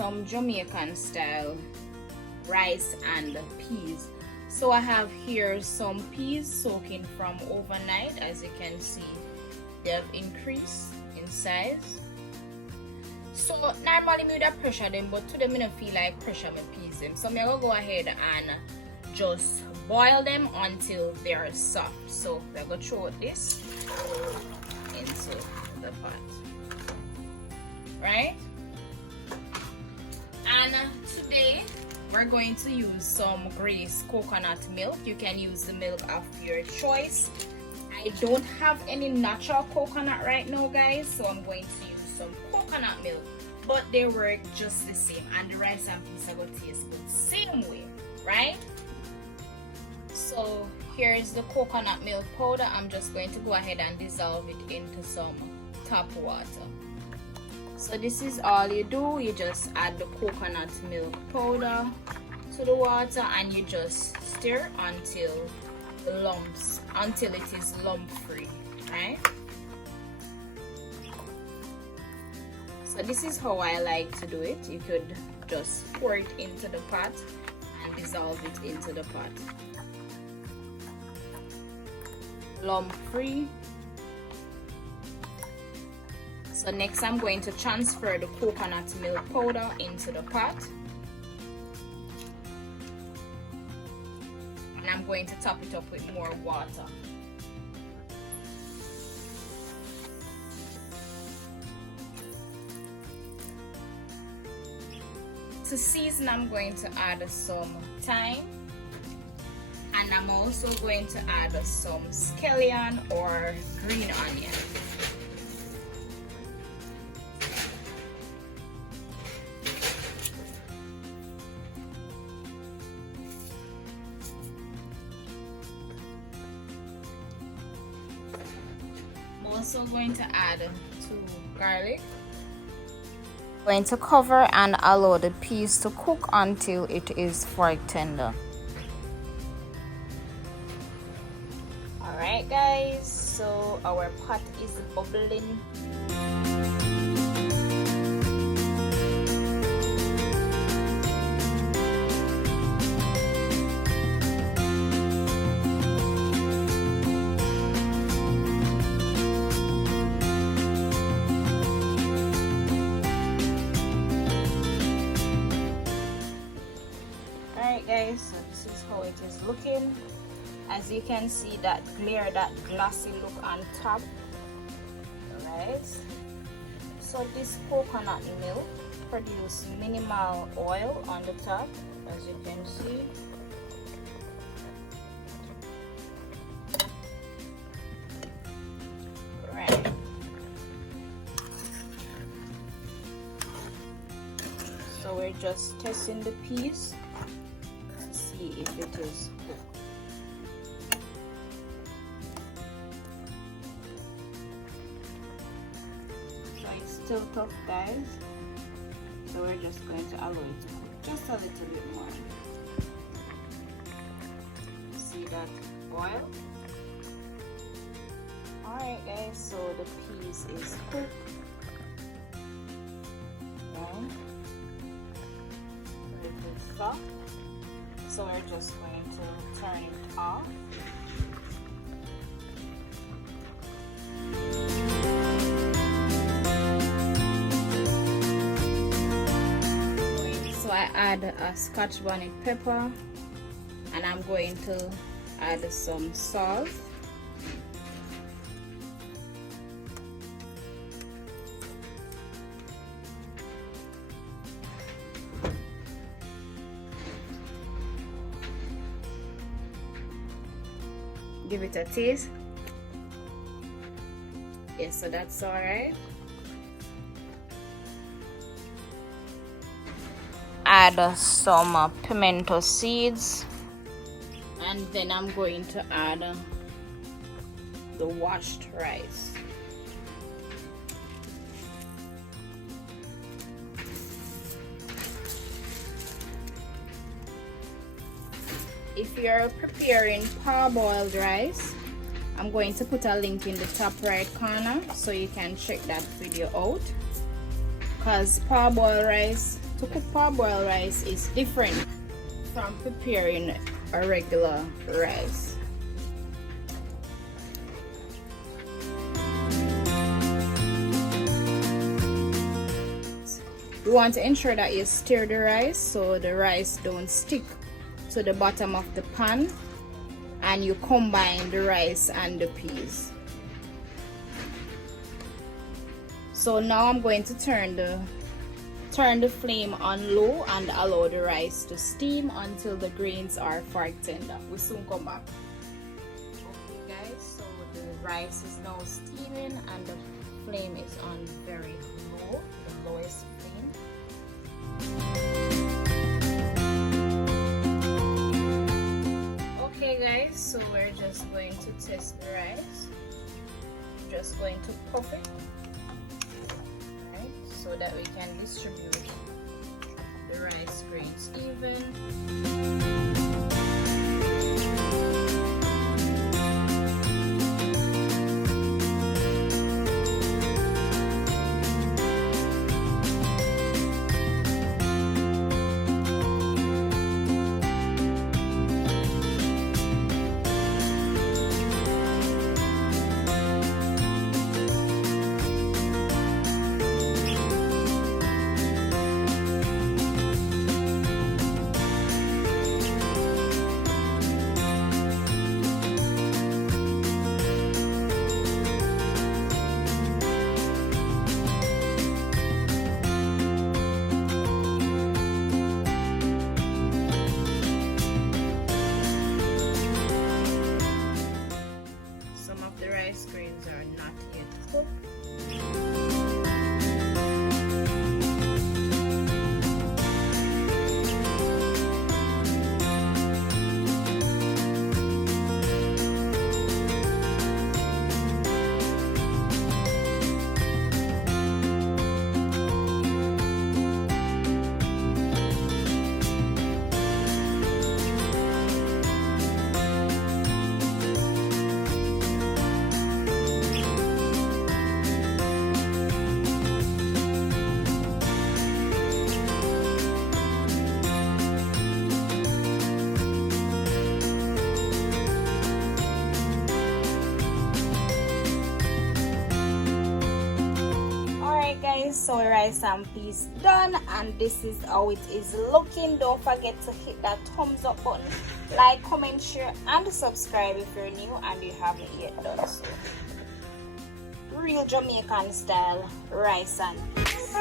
some Jamaican style rice and peas. So I have here some peas soaking from overnight. As you can see, they have increased in size. So normally me would have pressure them, but today I don't feel like pressure my peas them. So I'm gonna go ahead and just boil them until they're soft. So we're gonna throw this into the pot, right? And today we're going to use some grease coconut milk. You can use the milk of your choice. I don't have any natural coconut right now, guys, so I'm going to use some coconut milk, but they work just the same, and the rice and peas are going to taste good same way, right? So here's the coconut milk powder. I'm just going to go ahead and dissolve it into some tap water. So this is all you do. You just add the coconut milk powder to the water and you just stir until it is lump free, right? So this is how I like to do it. You could just pour it into the pot and dissolve it into the pot. Lump free. So next I'm going to transfer the coconut milk powder into the pot. And I'm going to top it up with more water. To season, I'm going to add some thyme. And I'm also going to add some scallion or green onion. Also going to add 2 garlic. Going to cover and allow the peas to cook until it is fork tender. Alright guys, so our pot is bubbling. Guys, so this is how it is looking. As you can see, that glare, that glossy look on top, right? So this coconut milk produces minimal oil on the top, as you can see. Right. So we're just testing the peas. If it is cooked. So it's still tough, guys, so we're just going to allow it to cook just a little bit more. See that oil? Alright guys, so the peas is cooked. Right? It is soft. So we're just going to turn it off. So I add a Scotch bonnet pepper and I'm going to add some salt. Give it a taste. Yes, so that's all right. Add some pimento seeds, and then I'm going to add the washed rice. If you're preparing parboiled rice, I'm going to put a link in the top right corner so you can check that video out, because parboiled rice To cook parboiled rice is different from preparing a regular rice. You want to ensure that you stir the rice so the rice don't stick to the bottom of the pan, and you combine the rice and the peas. So now I'm going to turn the flame on low and allow the rice to steam until the grains are far tender. We'll soon come back. Okay guys, so the rice is now steaming and the flame is on very low, the lowest flame. Okay guys, so we're just going to test the rice. I'm just going to pop it, right, so that we can distribute the rice grains even. Grains are not yet cooked. Guys, so rice and peas done, and this is how it is looking. Don't forget to hit that thumbs up button, like, comment, share and subscribe if you're new and you haven't yet done so. Real Jamaican style rice and peas.